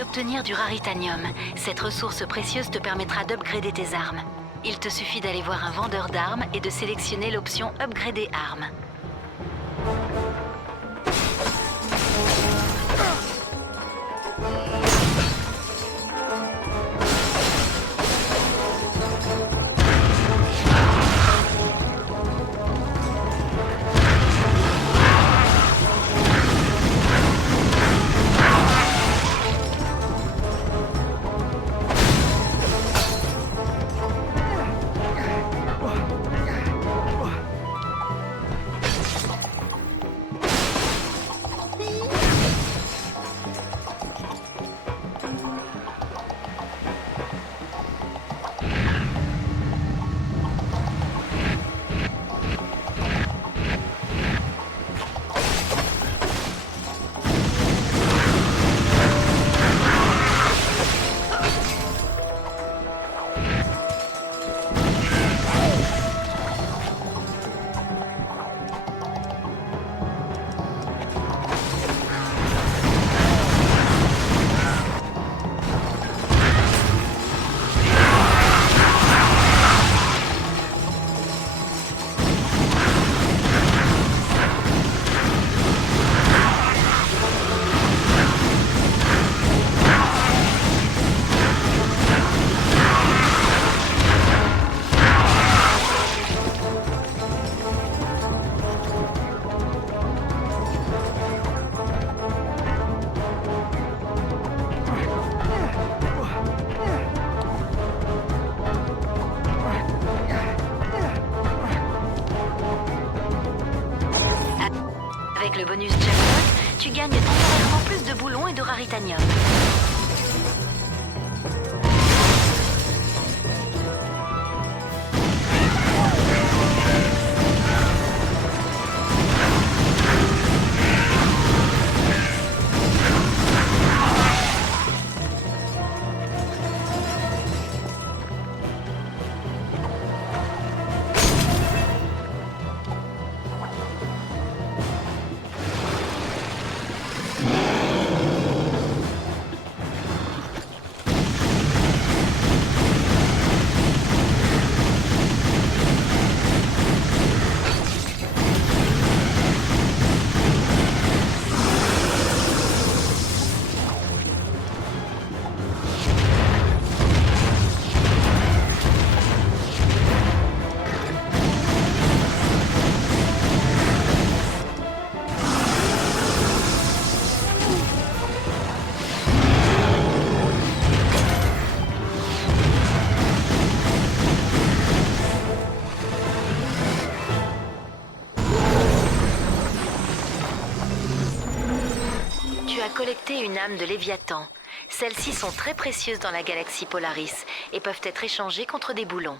Obtenir du raritanium. Cette ressource précieuse te permettra d'upgrader tes armes. Il te suffit d'aller voir un vendeur d'armes et de sélectionner l'option Upgrader armes. Avec le bonus jackpot, tu gagnes temporairement plus de boulons et de raritanium. récolter une âme de Léviathan. Celles-ci sont très précieuses dans la galaxie Polaris et peuvent être échangées contre des boulons.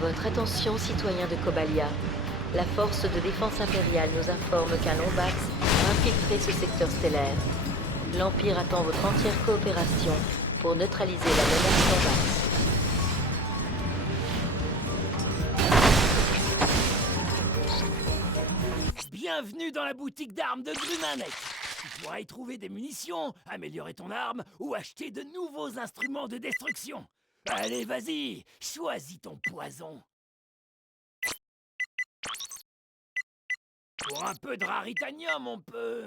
Votre attention, citoyens de Cobalia. La force de défense impériale nous informe qu'un Lombax a infiltré ce secteur stellaire. L'Empire attend votre entière coopération pour neutraliser la menace Lombax. Bienvenue dans la boutique d'armes de Grumanek. Tu pourras y trouver des munitions, améliorer ton arme ou acheter de nouveaux instruments de destruction. Allez, vas-y, choisis ton poison. Pour un peu de raritanium, on peut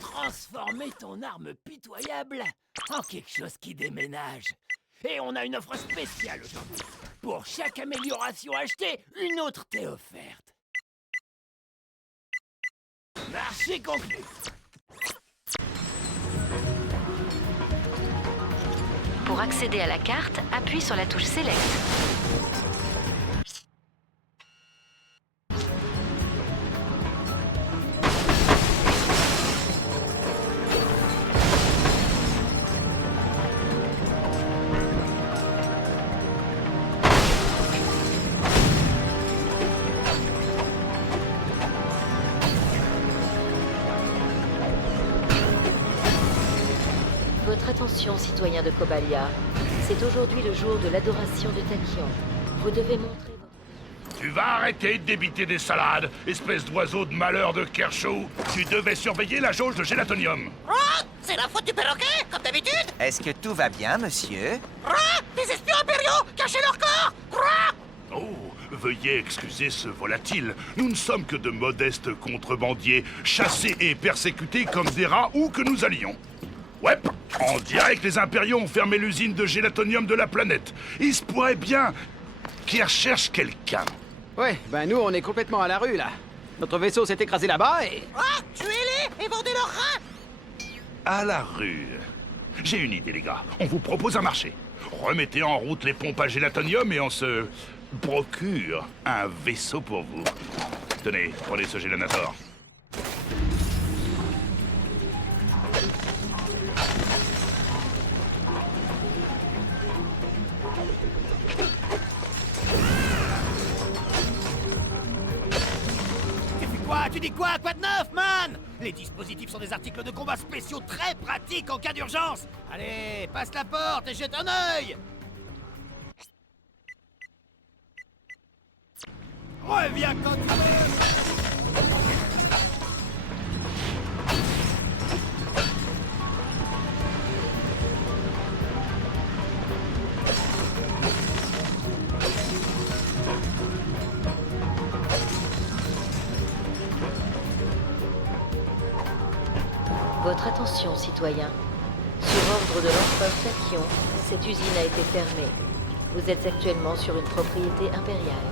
transformer ton arme pitoyable en quelque chose qui déménage. Et on a une offre spéciale aujourd'hui. Pour chaque amélioration achetée, une autre t'est offerte. Marché conclu. Pour accéder à la carte, appuie sur la touche Select. Votre attention, citoyens de Cobalia. C'est aujourd'hui le jour de l'adoration de Tachyon. Vous devez montrer votre... Tu vas arrêter de débiter des salades, espèce d'oiseau de malheur de Kershaw. Tu devais surveiller la jauge de gélatonium. C'est la faute du perroquet, comme d'habitude. Est-ce que tout va bien, monsieur? Des espions impériaux, cachez leur corps. Oh, veuillez excuser ce volatile. Nous ne sommes que de modestes contrebandiers, chassés et persécutés comme des rats où que nous allions. Ouais, on dirait que les impériaux ont fermé l'usine de gélatonium de la planète. Il se pourrait bien qu'ils recherchent quelqu'un. Ouais, ben nous, on est complètement à la rue, là. Notre vaisseau s'est écrasé là-bas et... Tuez-les et vendez leurs reins. À la rue. J'ai une idée, les gars. On vous propose un marché. Remettez en route les pompes à gélatonium et on se procure un vaisseau pour vous. Tenez, prenez ce gélanator. Tu dis quoi de neuf, man? Les dispositifs sont des articles de combat spéciaux très pratiques en cas d'urgence. Allez, passe la porte et jette un œil. Reviens quand tu veux. Votre attention, citoyens. Sur ordre de l'empereur Tachyon, cette usine a été fermée. Vous êtes actuellement sur une propriété impériale.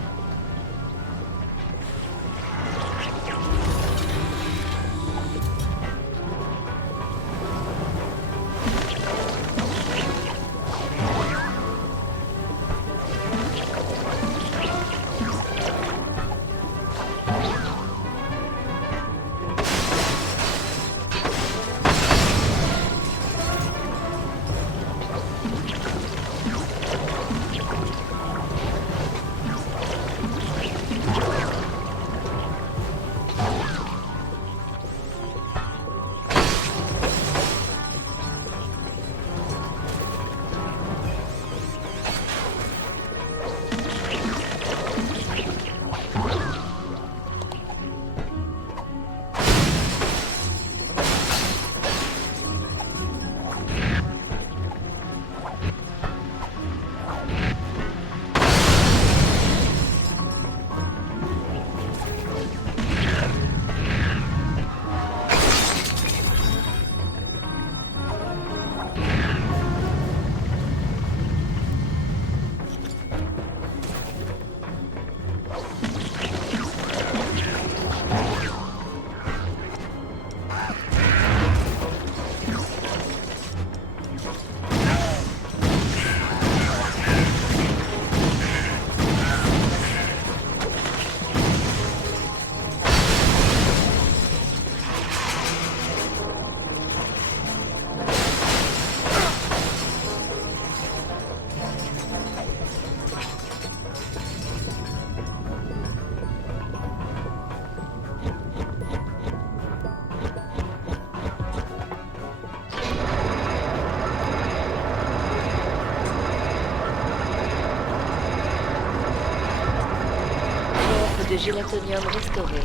de gélatonium restaurée.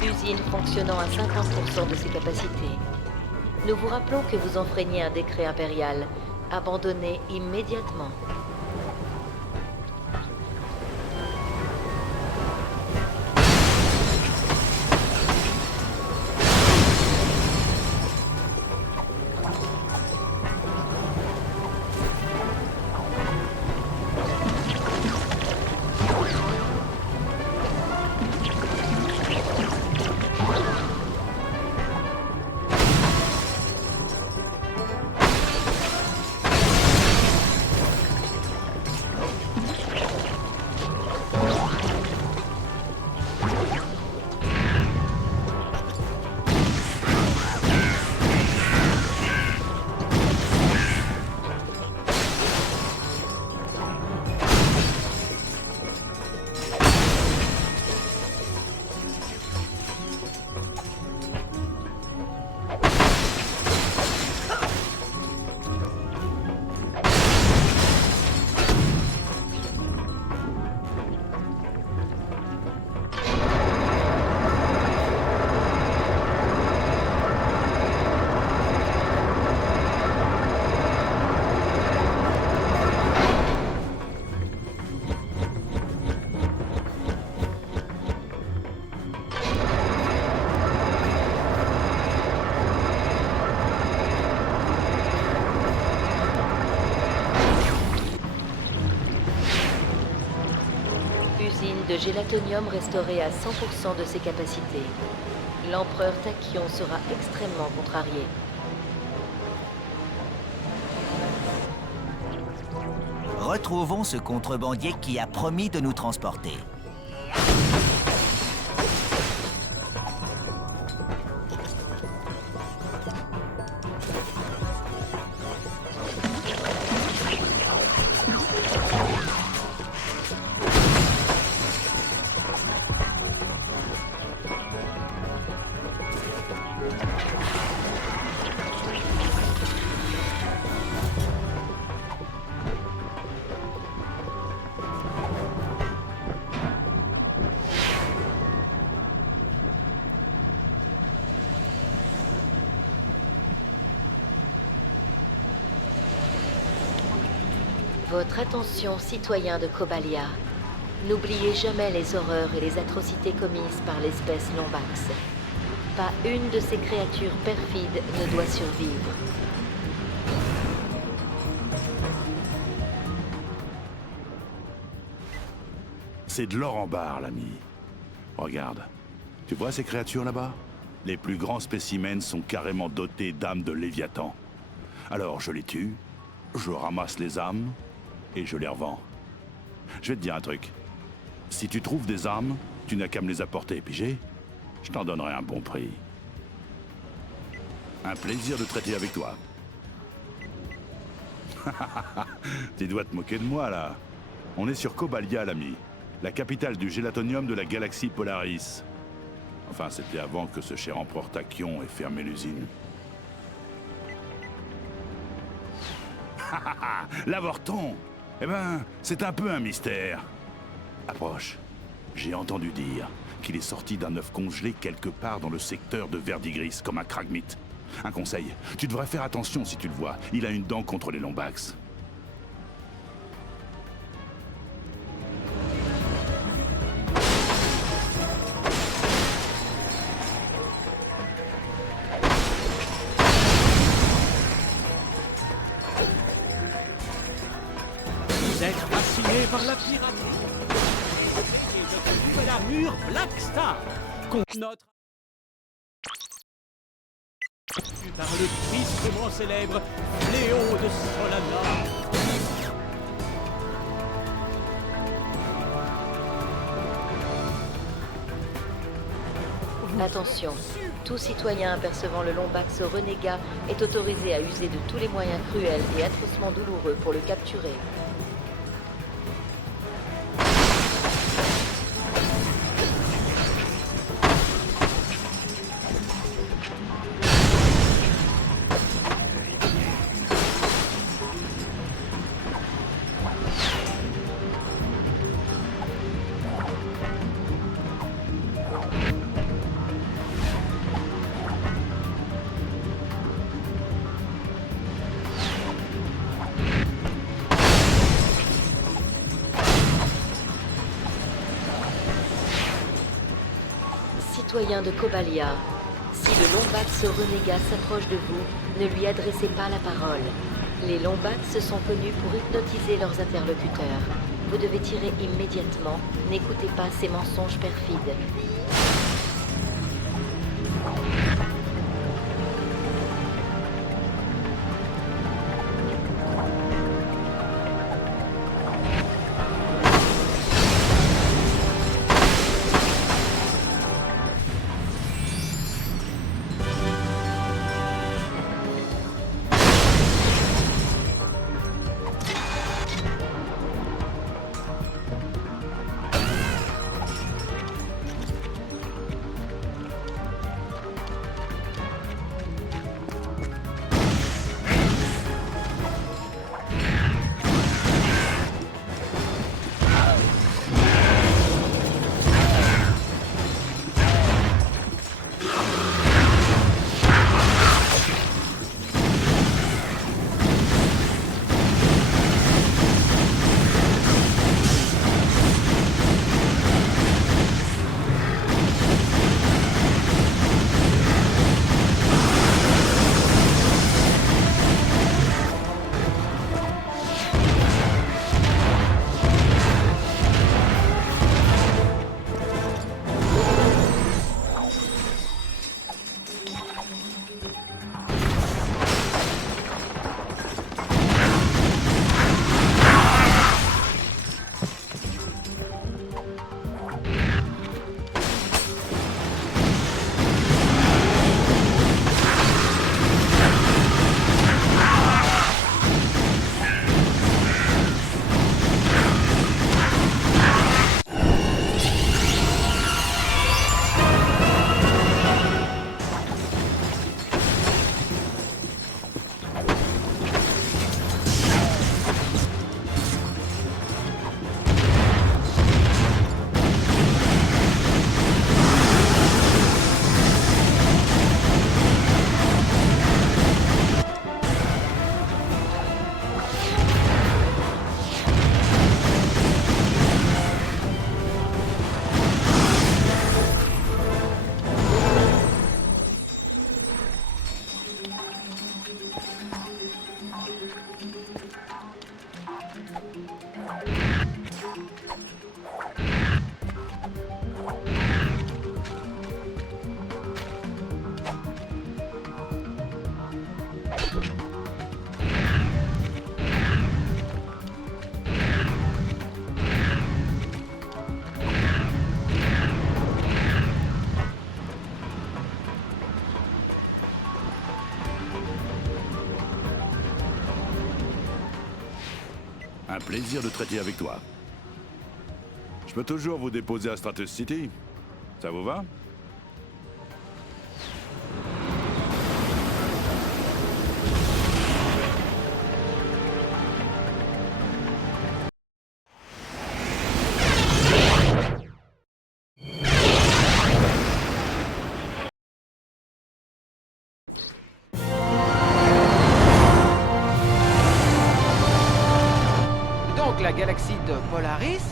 Usine fonctionnant à 50% de ses capacités. Nous vous rappelons que vous enfreignez un décret impérial. Abandonnez immédiatement. Usine de gélatonium restaurée à 100% de ses capacités. L'empereur Tachyon sera extrêmement contrarié. Retrouvons ce contrebandier qui a promis de nous transporter. Votre attention, citoyens de Cobalia. N'oubliez jamais les horreurs et les atrocités commises par l'espèce Lombax. Pas une de ces créatures perfides ne doit survivre. C'est de l'or en barre, l'ami. Regarde. Tu vois ces créatures là-bas? Les plus grands spécimens sont carrément dotés d'âmes de Léviathan. Alors je les tue, je ramasse les âmes, et je les revends. Je vais te dire un truc. Si tu trouves des âmes, tu n'as qu'à me les apporter, pigé? Je t'en donnerai un bon prix. Un plaisir de traiter avec toi. Tu dois te moquer de moi, là. On est sur Cobalia, l'ami. La capitale du gélatonium de la galaxie Polaris. Enfin, c'était avant que ce cher empereur Tachyon ait fermé l'usine. L'avorton! Eh ben, c'est un peu un mystère. Approche. J'ai entendu dire qu'il est sorti d'un œuf congelé quelque part dans le secteur de Verdigris, comme un Kragmit. Un conseil, tu devrais faire attention si tu le vois. Il a une dent contre les Lombax. Vous êtes fasciné par la piraterie et de l'armure Black Star contre notre par le tristement célèbre Fléau de Solana. Attention, tout citoyen apercevant le Lombax renégat est autorisé à user de tous les moyens cruels et atrocement douloureux pour le capturer. citoyens de Cobalia. Si le Lombax renégat s'approche de vous, ne lui adressez pas la parole. Les Lombax sont connus pour hypnotiser leurs interlocuteurs. Vous devez tirer immédiatement. N'écoutez pas ces mensonges perfides. Un plaisir de traiter avec toi. Je peux toujours vous déposer à Stratus City. Ça vous va? Donc la galaxie de Polaris,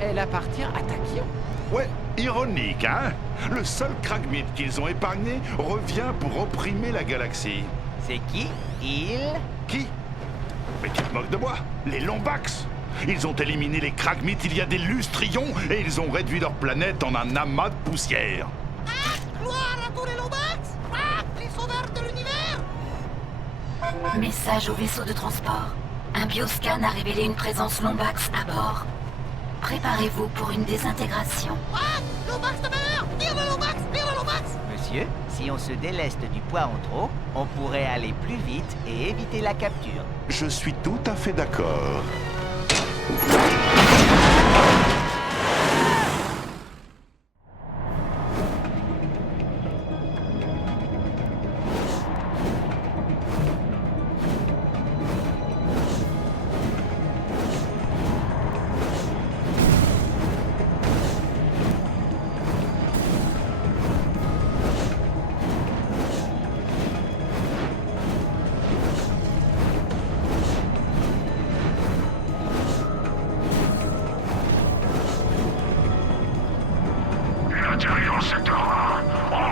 elle appartient à Tachyon. Ouais, ironique, hein? Le seul Kragmit qu'ils ont épargné revient pour opprimer la galaxie. C'est qui? Il? Qui? Mais tu te moques de moi? Les Lombax! Ils ont éliminé les Kragmit il y a des lustrions et ils ont réduit leur planète en un amas de poussière. Ah, gloire à tous les Lombax! Ah, les sauveurs de l'univers! Message au vaisseau de transport. Un bioscan a révélé une présence Lombax à bord. Préparez-vous pour une désintégration. Ah, Lombax de malheur! Vive le Lombax! Vive le Lombax! Monsieur, si on se déleste du poids en trop, on pourrait aller plus vite et éviter la capture. Je suis tout à fait d'accord. atterrir en secteur 1.